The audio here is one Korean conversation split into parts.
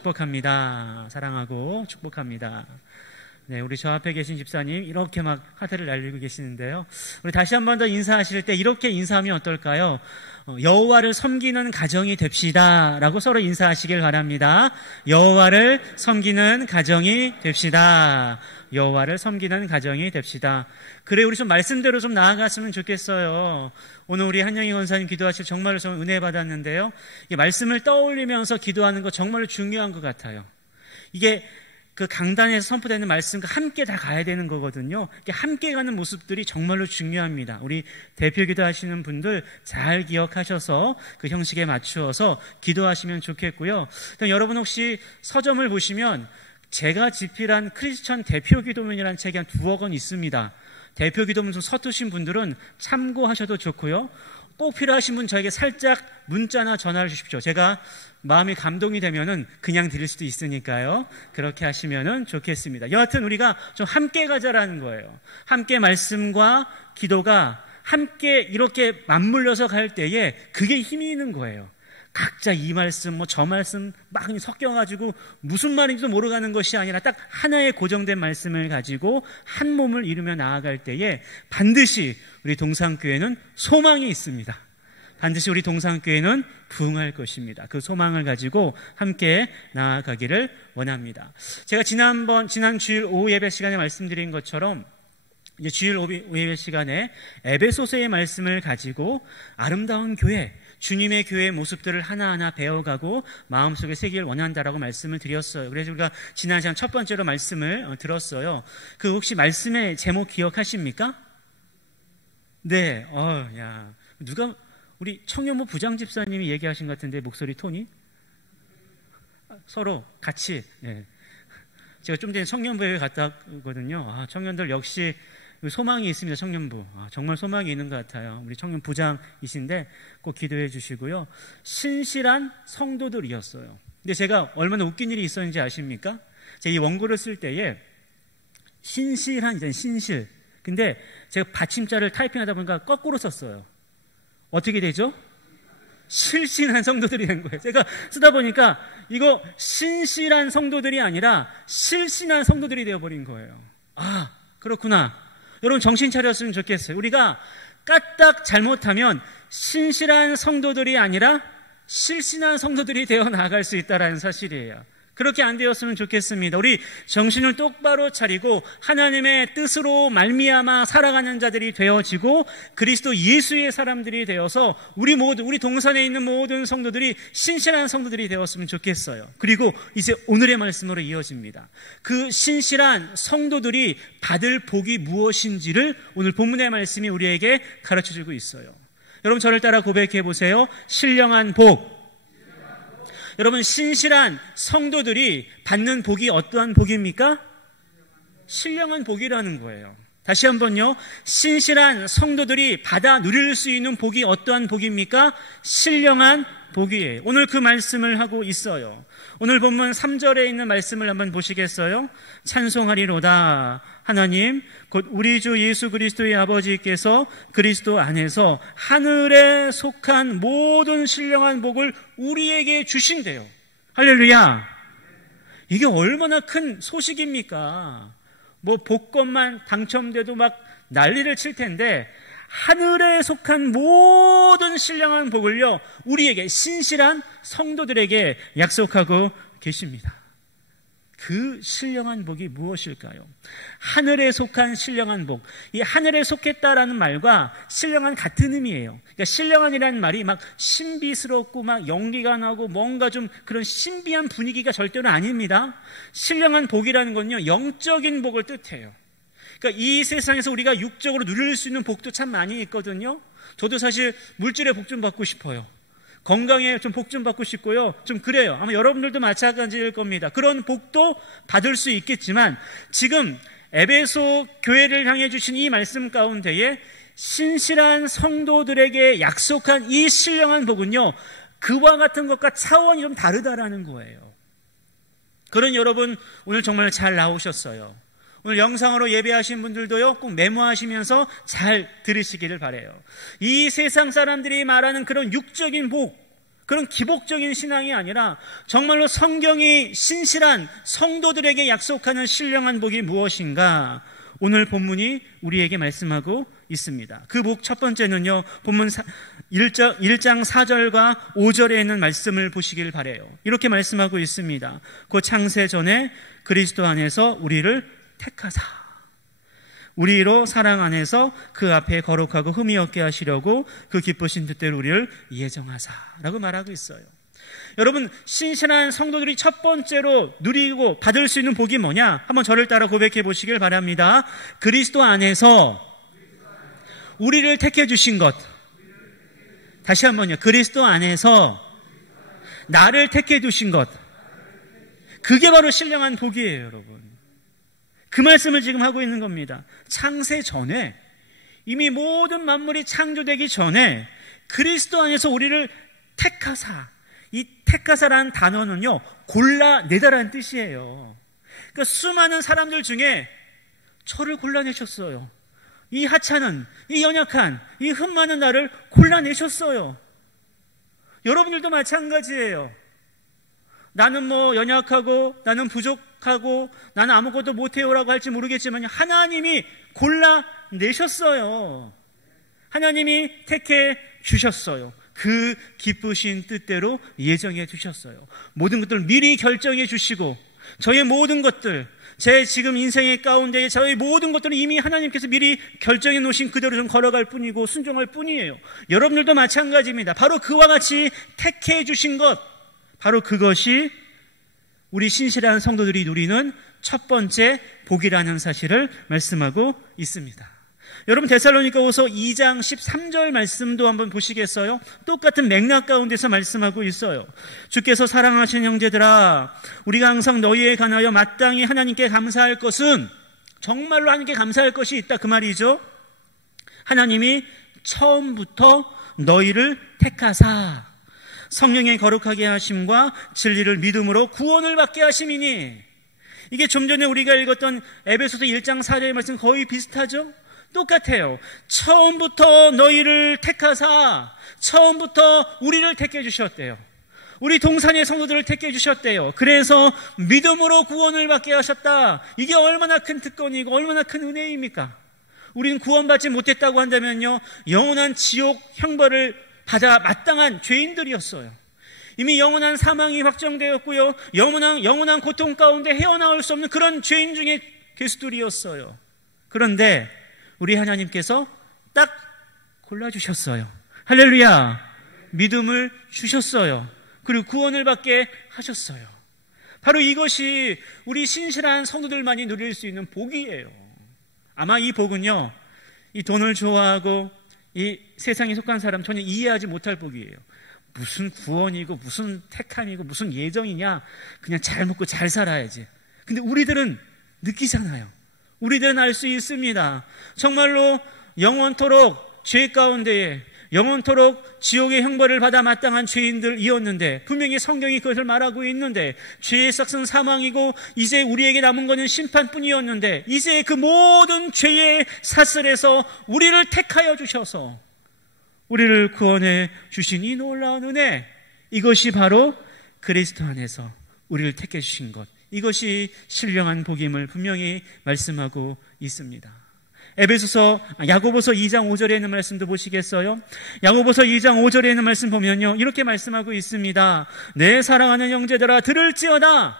축복합니다. 사랑하고 축복합니다. 네, 우리 저 앞에 계신 집사님 이렇게 막 하트를 날리고 계시는데요. 우리 다시 한 번 더 인사하실 때 이렇게 인사하면 어떨까요? 여호와를 섬기는 가정이 됩시다 라고 서로 인사하시길 바랍니다. 여호와를 섬기는 가정이 됩시다. 여호와를 섬기는 가정이 됩시다. 그래, 우리 좀 말씀대로 좀 나아갔으면 좋겠어요. 오늘 우리 한영희 권사님 기도하실 정말로 좀 은혜 받았는데요. 이 말씀을 떠올리면서 기도하는 거 정말로 중요한 것 같아요. 이게 그 강단에서 선포되는 말씀과 함께 다 가야 되는 거거든요. 함께 가는 모습들이 정말로 중요합니다. 우리 대표 기도하시는 분들 잘 기억하셔서 그 형식에 맞추어서 기도하시면 좋겠고요. 여러분 혹시 서점을 보시면 제가 집필한 크리스천 대표 기도문이라는 책이 한 2억 권 있습니다. 대표 기도문 좀 서투신 분들은 참고하셔도 좋고요. 꼭 필요하신 분 저에게 살짝 문자나 전화를 주십시오. 제가 마음이 감동이 되면은 그냥 드릴 수도 있으니까요. 그렇게 하시면은 좋겠습니다. 여하튼 우리가 좀 함께 가자라는 거예요. 함께 말씀과 기도가 함께 이렇게 맞물려서 갈 때에 그게 힘이 있는 거예요. 각자 이 말씀, 저 말씀 막 섞여가지고 무슨 말인지도 모르가는 것이 아니라 딱 하나의 고정된 말씀을 가지고 한 몸을 이루며 나아갈 때에 반드시 우리 동산교회는 소망이 있습니다. 반드시 우리 동산교회는 부흥할 것입니다. 그 소망을 가지고 함께 나아가기를 원합니다. 제가 지난 주일 오후 예배 시간에 말씀드린 것처럼 이제 주일 오후 예배 시간에 에베소서의 말씀을 가지고 아름다운 교회, 주님의 교회의 모습들을 하나하나 배워가고 마음속에 새기를 원한다라고 말씀을 드렸어요. 그래서 우리가 지난 시간 첫 번째로 말씀을 들었어요. 그 혹시 말씀의 제목 기억하십니까? 네, 누가 우리 청년부 부장집사님이 얘기하신 것 같은데 목소리 톤이 서로 같이. 네. 제가 좀 전에 청년부에 갔다 왔거든요. 청년들 역시 소망이 있습니다. 청년부. 정말 소망이 있는 것 같아요. 우리 청년 부장이신데 꼭 기도해 주시고요. 신실한 성도들이었어요. 근데 제가 얼마나 웃긴 일이 있었는지 아십니까? 제가 이 원고를 쓸 때에 신실. 근데 제가 받침자를 타이핑하다 보니까 거꾸로 썼어요. 어떻게 되죠? 실신한 성도들이 된 거예요. 제가 쓰다 보니까 이거 신실한 성도들이 아니라 실신한 성도들이 되어버린 거예요. 그렇구나. 여러분 정신 차렸으면 좋겠어요. 우리가 까딱 잘못하면 신실한 성도들이 아니라 실신한 성도들이 되어 나아갈 수 있다는 사실이에요. 그렇게 안 되었으면 좋겠습니다. 우리 정신을 똑바로 차리고 하나님의 뜻으로 말미암아 살아가는 자들이 되어지고 그리스도 예수의 사람들이 되어서 우리 동산에 있는 모든 성도들이 신실한 성도들이 되었으면 좋겠어요. 그리고 이제 오늘의 말씀으로 이어집니다. 그 신실한 성도들이 받을 복이 무엇인지를 오늘 본문의 말씀이 우리에게 가르쳐주고 있어요. 여러분 저를 따라 고백해 보세요. 신령한 복. 여러분 신실한 성도들이 받는 복이 어떠한 복입니까? 신령한 복이라는 거예요. 다시 한번요. 신실한 성도들이 받아 누릴 수 있는 복이 어떠한 복입니까? 신령한 복이에요. 오늘 그 말씀을 하고 있어요. 오늘 본문 3절에 있는 말씀을 한번 보시겠어요? 찬송하리로다. 하나님 곧 우리 주 예수 그리스도의 아버지께서 그리스도 안에서 하늘에 속한 모든 신령한 복을 우리에게 주신대요. 할렐루야. 이게 얼마나 큰 소식입니까? 복권만 당첨돼도 막 난리를 칠 텐데 하늘에 속한 모든 신령한 복을요 우리에게 신실한 성도들에게 약속하고 계십니다. 그 신령한 복이 무엇일까요? 하늘에 속한 신령한 복. 이 하늘에 속했다라는 말과 신령한 같은 의미예요. 그러니까 신령한이라는 말이 막 신비스럽고 막 연기가 나고 뭔가 좀 그런 신비한 분위기가 절대로 아닙니다. 신령한 복이라는 건요 영적인 복을 뜻해요. 그러니까 이 세상에서 우리가 육적으로 누릴 수 있는 복도 참 많이 있거든요. 저도 사실 물질의 복 좀 받고 싶어요. 건강에 좀 복 좀 받고 싶고요. 좀 그래요. 아마 여러분들도 마찬가지일 겁니다. 그런 복도 받을 수 있겠지만 지금 에베소 교회를 향해 주신 이 말씀 가운데에 신실한 성도들에게 약속한 이 신령한 복은요. 그와 같은 것과 차원이 좀 다르다라는 거예요. 그런 여러분 오늘 정말 잘 나오셨어요. 오늘 영상으로 예배하신 분들도요 꼭 메모하시면서 잘 들으시기를 바라요. 이 세상 사람들이 말하는 그런 육적인 복, 그런 기복적인 신앙이 아니라 정말로 성경이 신실한 성도들에게 약속하는 신령한 복이 무엇인가? 오늘 본문이 우리에게 말씀하고 있습니다. 그 복 첫 번째는요, 본문 1장 4절과 5절에 있는 말씀을 보시길 바라요. 이렇게 말씀하고 있습니다. 곧 창세 전에 그리스도 안에서 우리를 택하사 우리로 사랑 안에서 그 앞에 거룩하고 흠이 없게 하시려고 그 기쁘신 뜻대로 우리를 예정하사 라고 말하고 있어요. 여러분, 신실한 성도들이 첫 번째로 누리고 받을 수 있는 복이 뭐냐? 한번 저를 따라 고백해 보시길 바랍니다. 그리스도 안에서 우리를 택해 주신 것. 다시 한번요. 그리스도 안에서 나를 택해 주신 것. 그게 바로 신령한 복이에요, 여러분. 그 말씀을 지금 하고 있는 겁니다. 창세 전에, 이미 모든 만물이 창조되기 전에 그리스도 안에서 우리를 택하사, 이 택하사라는 단어는요, 골라내다라는 뜻이에요. 그러니까 수많은 사람들 중에 저를 골라내셨어요. 이 하찮은, 이 연약한, 이 흠 많은 나를 골라내셨어요. 여러분들도 마찬가지예요. 나는 뭐 연약하고 나는 부족하고 나는 아무것도 못해요라고 할지 모르겠지만 하나님이 골라내셨어요. 하나님이 택해 주셨어요. 그 기쁘신 뜻대로 예정해 주셨어요. 모든 것들을 미리 결정해 주시고 저의 모든 것들, 제 지금 인생의 가운데 저의 모든 것들은 이미 하나님께서 미리 결정해 놓으신 그대로 좀 걸어갈 뿐이고 순종할 뿐이에요. 여러분들도 마찬가지입니다. 바로 그와 같이 택해 주신 것, 바로 그것이 우리 신실한 성도들이 누리는 첫 번째 복이라는 사실을 말씀하고 있습니다. 여러분, 데살로니가후서 2장 13절 말씀도 한번 보시겠어요? 똑같은 맥락 가운데서 말씀하고 있어요. 주께서 사랑하시는 형제들아, 우리가 항상 너희에 관하여 마땅히 하나님께 감사할 것은, 정말로 하나님께 감사할 것이 있다, 그 말이죠. 하나님이 처음부터 너희를 택하사 성령의 거룩하게 하심과 진리를 믿음으로 구원을 받게 하심이니. 이게 좀 전에 우리가 읽었던 에베소서 1장 4절의 말씀 거의 비슷하죠? 똑같아요. 처음부터 너희를 택하사, 처음부터 우리를 택해 주셨대요. 우리 동산의 성도들을 택해 주셨대요. 그래서 믿음으로 구원을 받게 하셨다. 이게 얼마나 큰 특권이고 얼마나 큰 은혜입니까? 우리는 구원받지 못했다고 한다면요, 영원한 지옥 형벌을 받아 마땅한 죄인들이었어요. 이미 영원한 사망이 확정되었고요, 영원한 고통 가운데 헤어나올 수 없는 그런 죄인 중에 괴수들이었어요. 그런데 우리 하나님께서 딱 골라주셨어요. 할렐루야. 믿음을 주셨어요. 그리고 구원을 받게 하셨어요. 바로 이것이 우리 신실한 성도들만이 누릴 수 있는 복이에요. 아마 이 복은요, 이 돈을 좋아하고 이 세상에 속한 사람 전혀 이해하지 못할 복이에요. 무슨 구원이고 무슨 택함이고 무슨 예정이냐, 그냥 잘 먹고 잘 살아야지. 근데 우리들은 느끼잖아요. 우리들은 알 수 있습니다. 정말로 영원토록 죄 가운데에 영원토록 지옥의 형벌을 받아 마땅한 죄인들이었는데, 분명히 성경이 그것을 말하고 있는데, 죄의 삭은 사망이고 이제 우리에게 남은 것은 심판뿐이었는데, 이제 그 모든 죄의 사슬에서 우리를 택하여 주셔서 우리를 구원해 주신 이 놀라운 은혜, 이것이 바로 그리스도 안에서 우리를 택해 주신 것, 이것이 신령한 복임을 분명히 말씀하고 있습니다. 야고보서 2장 5절에 있는 말씀도 보시겠어요? 야고보서 2장 5절에 있는 말씀 보면요, 이렇게 말씀하고 있습니다. 내 사랑하는 형제들아 들을지어다.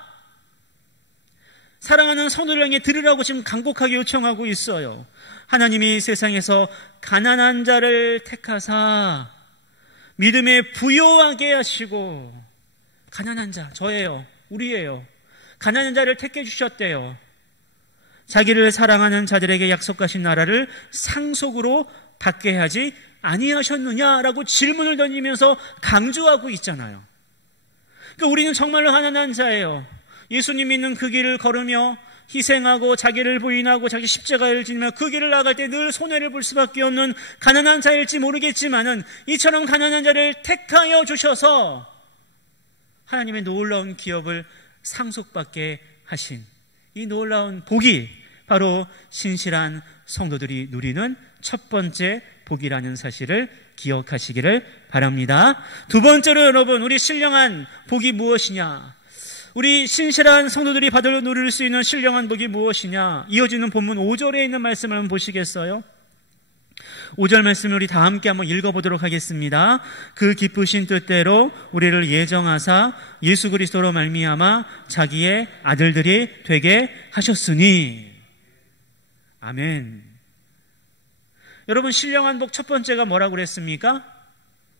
사랑하는 성도를 향해 들으라고 지금 간곡하게 요청하고 있어요. 하나님이 세상에서 가난한 자를 택하사 믿음에 부요하게 하시고, 가난한 자, 저예요, 우리예요. 가난한 자를 택해 주셨대요. 자기를 사랑하는 자들에게 약속하신 나라를 상속으로 받게 하지 아니하셨느냐라고 질문을 던지면서 강조하고 있잖아요. 그러니까 우리는 정말로 가난한 자예요. 예수님 믿는 그 길을 걸으며 희생하고 자기를 부인하고 자기 십자가를 지며 그 길을 나갈 때 늘 손해를 볼 수밖에 없는 가난한 자일지 모르겠지만은, 이처럼 가난한 자를 택하여 주셔서 하나님의 놀라운 기업을 상속받게 하신 이 놀라운 복이 바로 신실한 성도들이 누리는 첫 번째 복이라는 사실을 기억하시기를 바랍니다. 두 번째로 여러분, 우리 신령한 복이 무엇이냐? 우리 신실한 성도들이 받아 누릴 수 있는 신령한 복이 무엇이냐? 이어지는 본문 5절에 있는 말씀을 한번 보시겠어요? 5절 말씀을 우리 다 함께 한번 읽어보도록 하겠습니다. 그 기쁘신 뜻대로 우리를 예정하사 예수 그리스도로 말미암아 자기의 아들들이 되게 하셨으니. 아멘. 여러분, 신령한 복 첫 번째가 뭐라고 그랬습니까?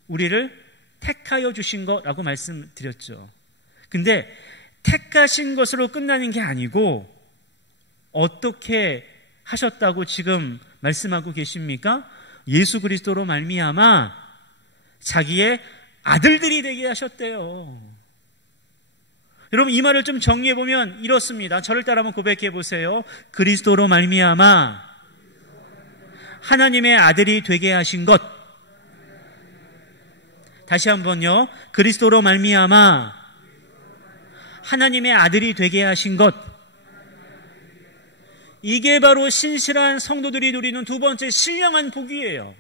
우리를 택하여 주신 거라고 말씀드렸죠. 근데 택하신 것으로 끝나는 게 아니고 어떻게 하셨다고 지금 말씀하고 계십니까? 예수 그리스도로 말미암아 자기의 아들들이 되게 하셨대요. 여러분, 이 말을 좀 정리해 보면 이렇습니다. 저를 따라 한번 고백해 보세요. 그리스도로 말미암아 하나님의 아들이 되게 하신 것. 다시 한번요. 그리스도로 말미암아 하나님의 아들이 되게 하신 것. 이게 바로 신실한 성도들이 누리는 두 번째 신령한 복이에요.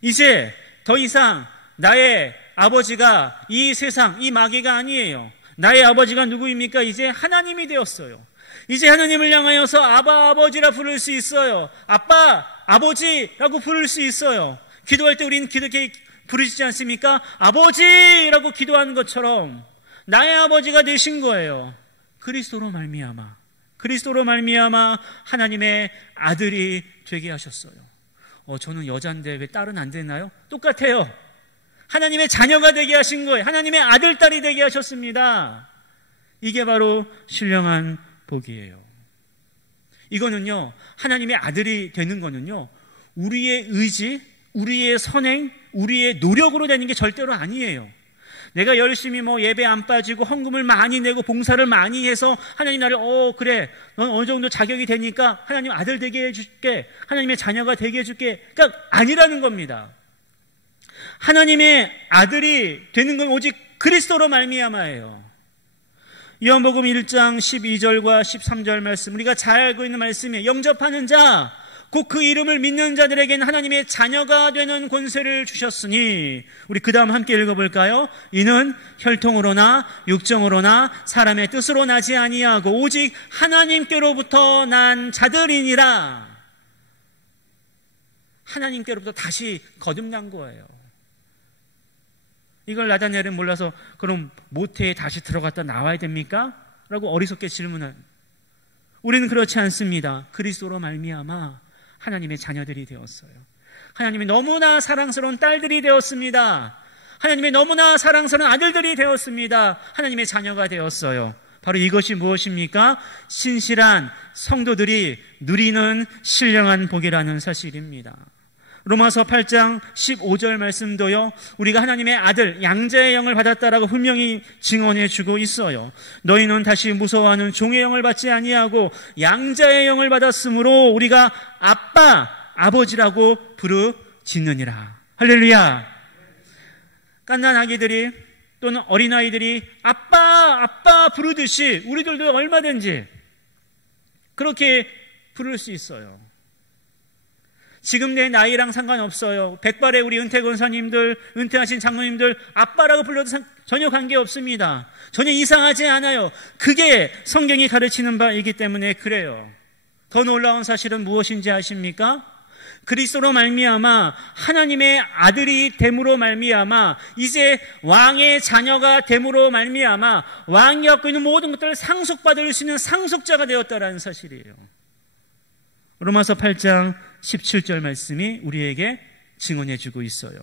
이제 더 이상 나의 아버지가 이 세상, 이 마귀가 아니에요. 나의 아버지가 누구입니까? 이제 하나님이 되었어요. 이제 하나님을 향하여서 아바, 아버지라 부를 수 있어요. 아빠, 아버지라고 부를 수 있어요. 기도할 때 우리는 그렇게 부르시지 않습니까? 아버지라고 기도하는 것처럼 나의 아버지가 되신 거예요. 그리스도로 말미암아, 그리스도로 말미암아 하나님의 아들이 되게 하셨어요. 저는 여자인데 왜 딸은 안 되나요? 똑같아요. 하나님의 자녀가 되게 하신 거예요. 하나님의 아들, 딸이 되게 하셨습니다. 이게 바로 신령한 복이에요. 이거는요, 하나님의 아들이 되는 거는요, 우리의 의지, 우리의 선행, 우리의 노력으로 되는 게 절대로 아니에요. 내가 열심히 예배 안 빠지고 헌금을 많이 내고 봉사를 많이 해서 하나님 나를 그래, 넌 어느 정도 자격이 되니까 하나님 아들 되게 해줄게, 하나님의 자녀가 되게 해줄게. 그러니까 아니라는 겁니다. 하나님의 아들이 되는 건 오직 그리스도로 말미암아예요. 요한복음 1장 12절과 13절 말씀, 우리가 잘 알고 있는 말씀이에요. 영접하는 자, 곧 그 이름을 믿는 자들에게는 하나님의 자녀가 되는 권세를 주셨으니. 우리 그 다음 함께 읽어볼까요? 이는 혈통으로나 육정으로나 사람의 뜻으로 나지 아니하고 오직 하나님께로부터 난 자들이니라. 하나님께로부터 다시 거듭난 거예요. 이걸 나다니엘은 몰라서 그럼 모태에 다시 들어갔다 나와야 됩니까? 라고 어리석게 질문한. 우리는 그렇지 않습니다. 그리스도로 말미암아 하나님의 자녀들이 되었어요. 하나님의 너무나 사랑스러운 딸들이 되었습니다. 하나님의 너무나 사랑스러운 아들들이 되었습니다. 하나님의 자녀가 되었어요. 바로 이것이 무엇입니까? 신실한 성도들이 누리는 신령한 복이라는 사실입니다. 로마서 8장 15절 말씀도요, 우리가 하나님의 아들 양자의 영을 받았다라고 분명히 증언해 주고 있어요. 너희는 다시 무서워하는 종의 영을 받지 아니하고 양자의 영을 받았으므로 우리가 아빠, 아버지라고 부르짖느니라. 할렐루야. 갓난 아기들이 또는 어린아이들이 아빠, 아빠 부르듯이 우리들도 얼마든지 그렇게 부를 수 있어요. 지금 내 나이랑 상관없어요. 백발의 우리 은퇴 권사님들, 은퇴하신 장로님들 아빠라고 불러도 전혀 관계없습니다. 전혀 이상하지 않아요. 그게 성경이 가르치는 바이기 때문에 그래요. 더 놀라운 사실은 무엇인지 아십니까? 그리스도로 말미암아 하나님의 아들이 됨으로 말미암아 이제 왕의 자녀가 됨으로 말미암아 왕이 갖고 있는 모든 것들을 상속받을 수 있는 상속자가 되었다라는 사실이에요. 로마서 8장 17절 말씀이 우리에게 증언해 주고 있어요.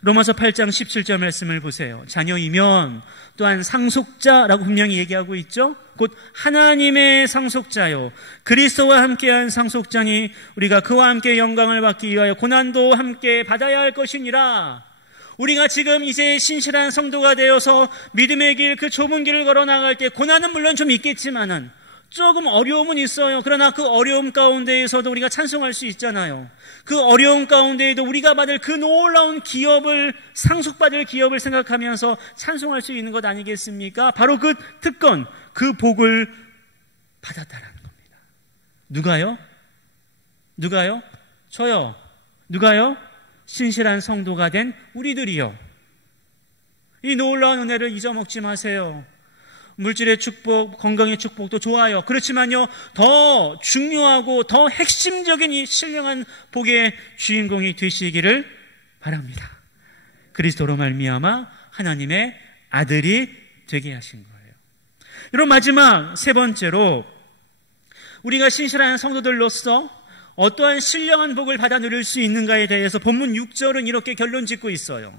로마서 8장 17절 말씀을 보세요. 자녀이면 또한 상속자라고 분명히 얘기하고 있죠. 곧 하나님의 상속자요, 그리스도와 함께한 상속자니 우리가 그와 함께 영광을 받기 위하여 고난도 함께 받아야 할 것이니라. 우리가 지금 이제 신실한 성도가 되어서 믿음의 길, 그 좁은 길을 걸어 나갈 때 고난은 물론 좀 있겠지만은 조금 어려움은 있어요. 그러나 그 어려움 가운데에서도 우리가 찬송할 수 있잖아요. 그 어려움 가운데에도 우리가 받을 그 놀라운 기업을, 상속받을 기업을 생각하면서 찬송할 수 있는 것 아니겠습니까? 바로 그 특권, 그 복을 받았다라는 겁니다. 누가요? 저요. 누가요? 신실한 성도가 된 우리들이요. 이 놀라운 은혜를 잊어먹지 마세요. 물질의 축복, 건강의 축복도 좋아요. 그렇지만요, 더 중요하고 더 핵심적인 이 신령한 복의 주인공이 되시기를 바랍니다. 그리스도로 말미암아 하나님의 아들이 되게 하신 거예요. 여러분, 마지막 세 번째로 우리가 신실한 성도들로서 어떠한 신령한 복을 받아 누릴 수 있는가에 대해서 본문 6절은 이렇게 결론 짓고 있어요.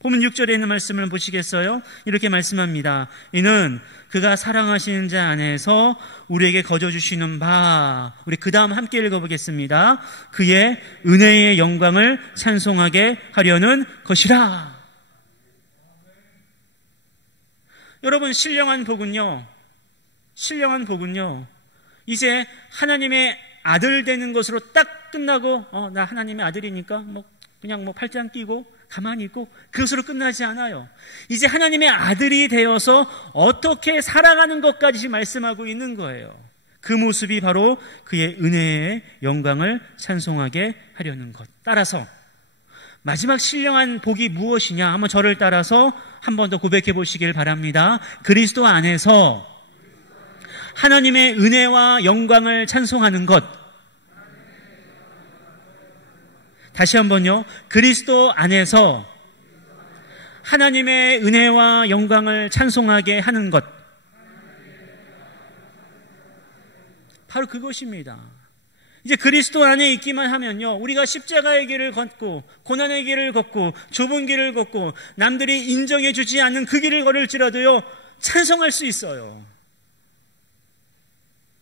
본문 6절에 있는 말씀을 보시겠어요? 이렇게 말씀합니다. 이는 그가 사랑하시는 자 안에서 우리에게 거저 주시는 바, 우리 그 다음 함께 읽어보겠습니다. 그의 은혜의 영광을 찬송하게 하려는 것이라. 여러분, 신령한 복은요, 이제 하나님의 아들 되는 것으로 딱 끝나고, 나 하나님의 아들이니까 그냥 팔짱 끼고 가만히 있고 그것으로 끝나지 않아요. 이제 하나님의 아들이 되어서 어떻게 살아가는 것까지 말씀하고 있는 거예요. 그 모습이 바로 그의 은혜의 영광을 찬송하게 하려는 것. 따라서 마지막 신령한 복이 무엇이냐? 한번 저를 따라서 한 번 더 고백해 보시길 바랍니다. 그리스도 안에서 하나님의 은혜와 영광을 찬송하는 것. 다시 한번요. 그리스도 안에서 하나님의 은혜와 영광을 찬송하게 하는 것. 바로 그것입니다. 이제 그리스도 안에 있기만 하면요, 우리가 십자가의 길을 걷고 고난의 길을 걷고 좁은 길을 걷고 남들이 인정해 주지 않는 그 길을 걸을지라도요, 찬송할 수 있어요.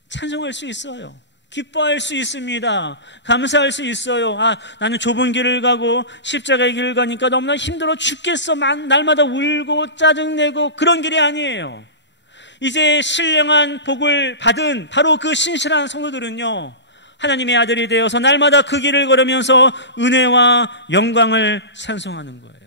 찬송할 수 있어요. 기뻐할 수 있습니다. 감사할 수 있어요. 나는 좁은 길을 가고 십자가의 길을 가니까 너무나 힘들어 죽겠어. 날마다 울고 짜증내고 그런 길이 아니에요. 이제 신령한 복을 받은 바로 그 신실한 성도들은요, 하나님의 아들이 되어서 날마다 그 길을 걸으면서 은혜와 영광을 찬송하는 거예요.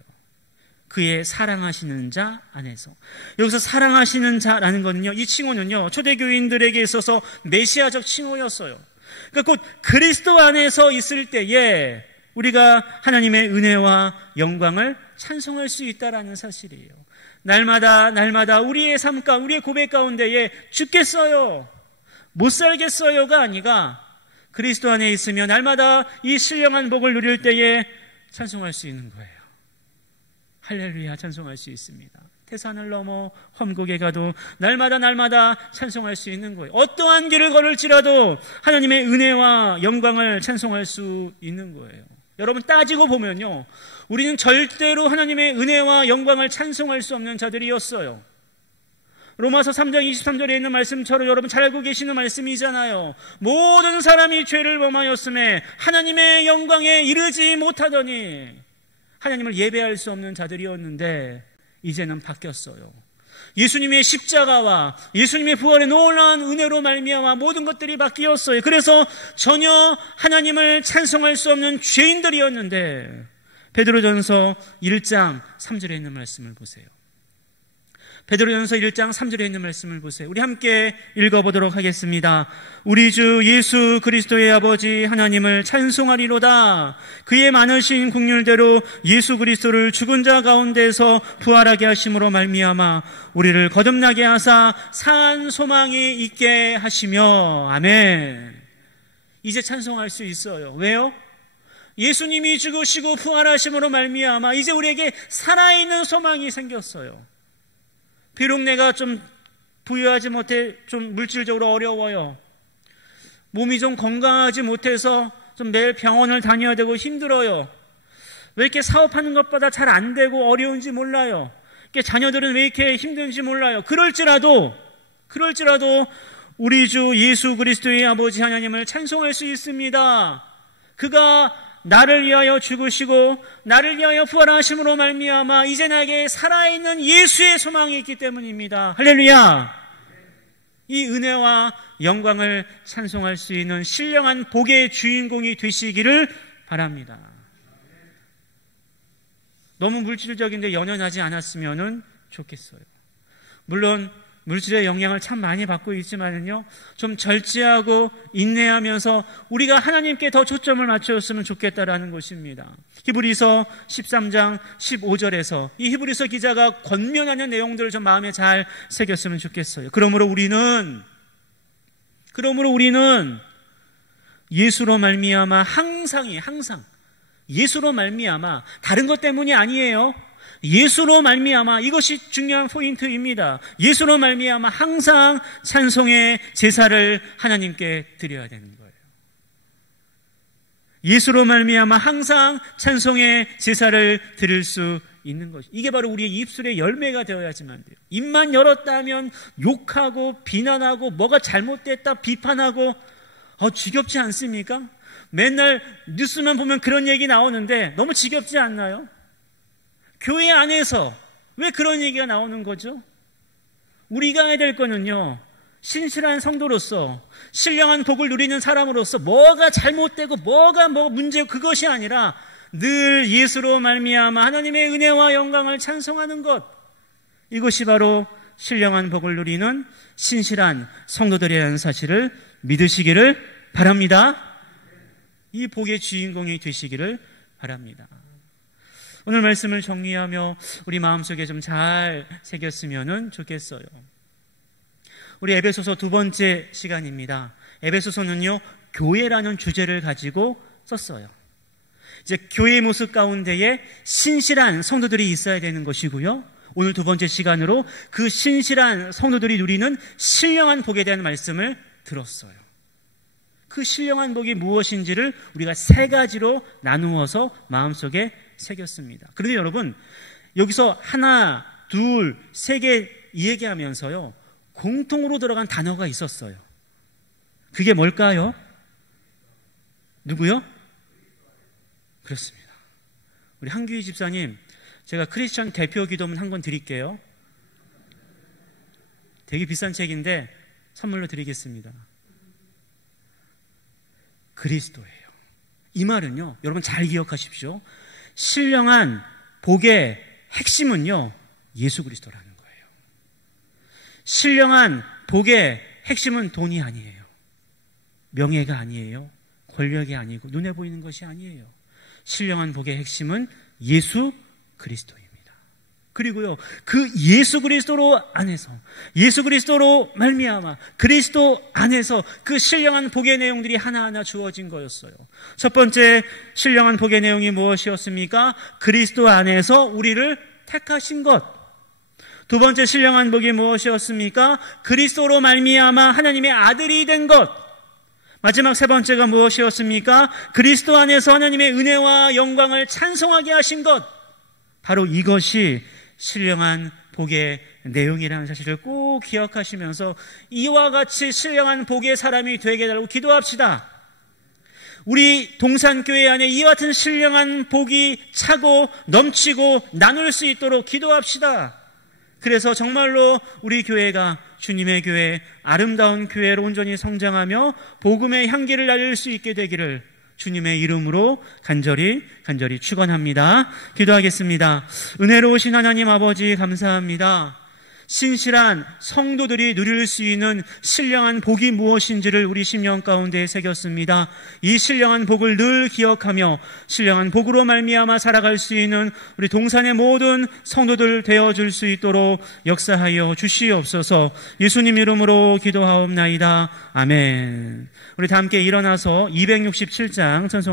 그의 사랑하시는 자 안에서. 여기서 사랑하시는 자라는 거는요, 이 칭호는요, 초대교인들에게 있어서 메시아적 칭호였어요. 그러니까 곧 그리스도 안에서 있을 때에 우리가 하나님의 은혜와 영광을 찬송할 수 있다라는 사실이에요. 날마다 우리의 삶 가운데, 우리의 고백 가운데에 죽겠어요, 못 살겠어요가 아니라 그리스도 안에 있으며 날마다 이 신령한 복을 누릴 때에 찬송할 수 있는 거예요. 할렐루야, 찬송할 수 있습니다. 태산을 넘어 험곡에 가도 날마다 찬송할 수 있는 거예요. 어떠한 길을 걸을지라도 하나님의 은혜와 영광을 찬송할 수 있는 거예요. 여러분, 따지고 보면요, 우리는 절대로 하나님의 은혜와 영광을 찬송할 수 없는 자들이었어요. 로마서 3장 23절에 있는 말씀처럼 여러분 잘 알고 계시는 말씀이잖아요. 모든 사람이 죄를 범하였음에 하나님의 영광에 이르지 못하더니 하나님을 예배할 수 없는 자들이었는데 이제는 바뀌었어요. 예수님의 십자가와 예수님의 부활의 놀라운 은혜로 말미암아 모든 것들이 바뀌었어요. 그래서 전혀 하나님을 찬송할 수 없는 죄인들이었는데 베드로전서 1장 3절에 있는 말씀을 보세요. 베드로전서 1장 3절에 있는 말씀을 보세요. 우리 함께 읽어보도록 하겠습니다. 우리 주 예수 그리스도의 아버지 하나님을 찬송하리로다. 그의 많으신 긍휼대로 예수 그리스도를 죽은 자 가운데서 부활하게 하심으로 말미암아 우리를 거듭나게 하사 산 소망이 있게 하시며. 아멘. 이제 찬송할 수 있어요. 왜요? 예수님이 죽으시고 부활하심으로 말미암아 이제 우리에게 살아있는 소망이 생겼어요. 비록 내가 좀 부유하지 못해 좀 물질적으로 어려워요. 몸이 좀 건강하지 못해서 좀 매일 병원을 다녀야 되고 힘들어요. 왜 이렇게 사업하는 것보다 잘 안 되고 어려운지 몰라요. 자녀들은 왜 이렇게 힘든지 몰라요. 그럴지라도 우리 주 예수 그리스도의 아버지 하나님을 찬송할 수 있습니다. 그가 나를 위하여 죽으시고 나를 위하여 부활하심으로 말미암아 이제 나에게 살아있는 예수의 소망이 있기 때문입니다. 할렐루야. 이 은혜와 영광을 찬송할 수 있는 신령한 복의 주인공이 되시기를 바랍니다. 너무 물질적인데 연연하지 않았으면 좋겠어요. 물론 물질의 영향을 참 많이 받고 있지만은요, 좀 절제하고 인내하면서 우리가 하나님께 더 초점을 맞추었으면 좋겠다라는 것입니다. 히브리서 13장 15절에서 이 히브리서 기자가 권면하는 내용들을 좀 마음에 잘 새겼으면 좋겠어요. 그러므로 우리는 예수로 말미암아 항상 예수로 말미암아, 다른 것 때문이 아니에요. 예수로 말미암아, 이것이 중요한 포인트입니다. 예수로 말미암아 항상 찬송의 제사를 하나님께 드려야 되는 거예요. 예수로 말미암아 항상 찬송의 제사를 드릴 수 있는 것이, 이게 바로 우리의 입술의 열매가 되어야지만 돼요. 입만 열었다 하면 욕하고 비난하고 뭐가 잘못됐다 비판하고 지겹지 않습니까? 맨날 뉴스만 보면 그런 얘기 나오는데 너무 지겹지 않나요? 교회 안에서 왜 그런 얘기가 나오는 거죠? 우리가 해야 될 거는요, 신실한 성도로서, 신령한 복을 누리는 사람으로서 뭐가 잘못되고 뭐가 문제고 그것이 아니라 늘 예수로 말미암아 하나님의 은혜와 영광을 찬송하는 것, 이것이 바로 신령한 복을 누리는 신실한 성도들이라는 사실을 믿으시기를 바랍니다. 이 복의 주인공이 되시기를 바랍니다. 오늘 말씀을 정리하며 우리 마음속에 좀 잘 새겼으면 좋겠어요. 우리 에베소서 두 번째 시간입니다. 에베소서는요, 교회라는 주제를 가지고 썼어요. 이제 교회의 모습 가운데에 신실한 성도들이 있어야 되는 것이고요. 오늘 두 번째 시간으로 그 신실한 성도들이 누리는 신령한 복에 대한 말씀을 들었어요. 그 신령한 복이 무엇인지를 우리가 세 가지로 나누어서 마음속에 새겼습니다. 그런데 여러분, 여기서 하나, 둘, 세 개 얘기하면서요, 공통으로 들어간 단어가 있었어요. 그게 뭘까요? 누구요? 그렇습니다. 우리 한규희 집사님, 제가 크리스천 대표 기도문 한 권 드릴게요. 되게 비싼 책인데 선물로 드리겠습니다. 그리스도예요. 이 말은요, 여러분 잘 기억하십시오. 신령한 복의 핵심은요, 예수 그리스도라는 거예요. 신령한 복의 핵심은 돈이 아니에요. 명예가 아니에요. 권력이 아니고 눈에 보이는 것이 아니에요. 신령한 복의 핵심은 예수 그리스도입니다. 그리고요, 그 예수 그리스도로 안에서, 예수 그리스도로 말미암아 그리스도 안에서 그 신령한 복의 내용들이 하나하나 주어진 거였어요. 첫 번째 신령한 복의 내용이 무엇이었습니까? 그리스도 안에서 우리를 택하신 것. 두 번째 신령한 복이 무엇이었습니까? 그리스도로 말미암아 하나님의 아들이 된 것. 마지막 세 번째가 무엇이었습니까? 그리스도 안에서 하나님의 은혜와 영광을 찬송하게 하신 것. 바로 이것이 신령한 복의 내용이라는 사실을 꼭 기억하시면서 이와 같이 신령한 복의 사람이 되게 해달라고 기도합시다. 우리 동산교회 안에 이와 같은 신령한 복이 차고 넘치고 나눌 수 있도록 기도합시다. 그래서 정말로 우리 교회가 주님의 교회, 아름다운 교회로 온전히 성장하며 복음의 향기를 날릴 수 있게 되기를 주님의 이름으로 간절히 축원합니다. 기도하겠습니다. 은혜로우신 하나님 아버지 감사합니다. 신실한 성도들이 누릴 수 있는 신령한 복이 무엇인지를 우리 심령 가운데 새겼습니다. 이 신령한 복을 늘 기억하며 신령한 복으로 말미암아 살아갈 수 있는 우리 동산의 모든 성도들 되어줄 수 있도록 역사하여 주시옵소서. 예수님 이름으로 기도하옵나이다. 아멘. 우리 다 함께 일어나서 267장 찬송합니다.